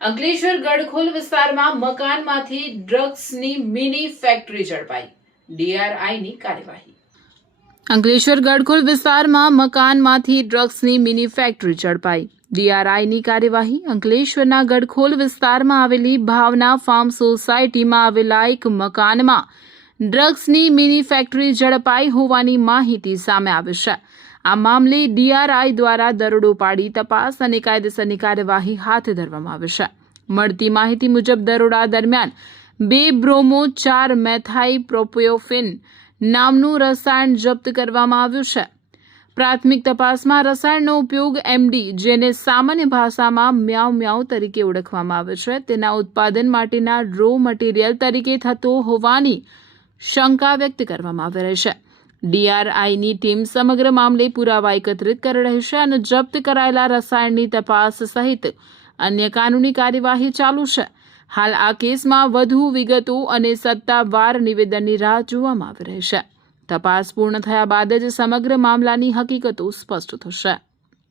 અંકલેશ્વર ગડખોલ વિસ્તારમાં મકાનમાંથી ડ્રગ્સની mini factory ઝડપાઈ, ડીઆરઆઈની કાર્યવાહી। અંકલેશ્વર ગડખોલ વિસ્તારમાં મકાનમાંથી ડ્રગ્સની મિની ફેક્ટરી ઝડપાઈ, ડીઆરઆઈની કાર્યવાહી। અંકલેશ્વરના ગડખોલ વિસ્તારમાં આવેલી ભાવના ફાર્મ સોસાયટીમાં આવેલા એક મકાનમાં ડ્રગ્સની મિની ફેક્ટરી ઝડપાઈ હોવાની માહિતી સામે આવી છે। આ મામલે ડીઆરઆઈ દ્વારા દરોડો પાડી તપાસ અને કાયદેસરની કાર્યવાહી હાથ ધરવામાં આવી છે। મળતી માહિતી મુજબ દરોડા દરમિયાન 2 બ્રોમો 4 મેથાઈ પ્રોપિયોફિન નામનું રસાયણ જપ્ત કરવામાં આવ્યું છે। પ્રાથમિક તપાસમાં રસાયણનો ઉપયોગ એમડી, જેને સામાન્ય ભાષામાં મ્યાઉ મ્યાઉ તરીકે ઓળખવામાં આવે છે, તેના ઉત્પાદન માટેના રો મટીરિયલ તરીકે થતો હોવાની શંકા વ્યક્ત કરવામાં આવી રહી છે। ડીઆરઆઈની ટીમ સમગ્ર મામલે પુરાવા એકત્રિત કરી રહી છે અને જપ્ત કરાયેલા રસાયણની તપાસ સહિત અન્ય કાનૂની કાર્યવાહી ચાલુ છે। હાલ આ કેસમાં વધુ વિગતો અને સત્તાવાર નિવેદનની રાહ જોવામાં આવી રહી છે। તપાસ પૂર્ણ થયા બાદ જ સમગ્ર મામલાની હકીકતો સ્પષ્ટ થશે।